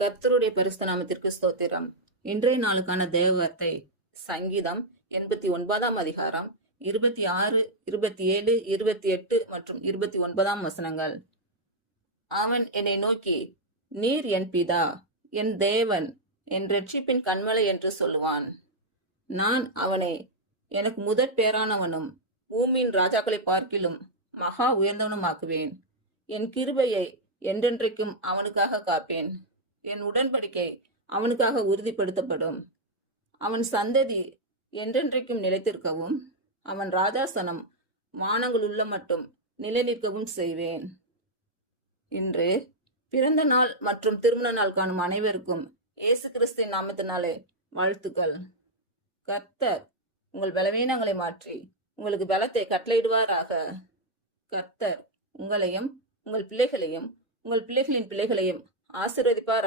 கர்த்தருடைய பரிசுத்த நாமத்திற்கு ஸ்தோத்திரம். இன்றைய நாளுக்கான தேவ வார்த்தை சங்கீதம் 89ஆம் அதிகாரம் 26, 27, 28 மற்றும் 29ஆம் வசனங்கள். அவன் என்னை நோக்கி, நீர் என் பிதா, என் தேவன், என் இரட்சிப்பின் கன்மலை என்று சொல்லுவான். நான் அவனை எனக்கு முதற் பேரானவனும் பூமியின் ராஜாக்களை பார்க்கிலும் மகா உயர்ந்தவனுமாக்குவேன். என் கிருபையை என்றென்றைக்கும் அவனுக்காக காப்பேன். என் உடன்படிக்கை அவனுக்காக உறுதிப்படுத்தப்படும். அவன் சந்ததி என்றென்றைக்கும் நிலைத்திருக்கவும் அவன் ராஜாசனம் வானங்களுள்ள மட்டும் நிலை நிற்கவும் செய்வேன். இன்று பிறந்த நாள் மற்றும் திருமண நாள் காணும் அனைவருக்கும் இயேசு கிறிஸ்துவின் நாமத்தினாலே வாழ்த்துக்கள். கர்த்தர் உங்கள் பலவீனங்களை மாற்றி உங்களுக்கு பலத்தை கட்டளையிடுவாராக. கர்த்தர் உங்களையும் உங்கள் பிள்ளைகளையும் உங்கள் பிள்ளைகளின் பிள்ளைகளையும் ஆசீர்வதிப்பார்.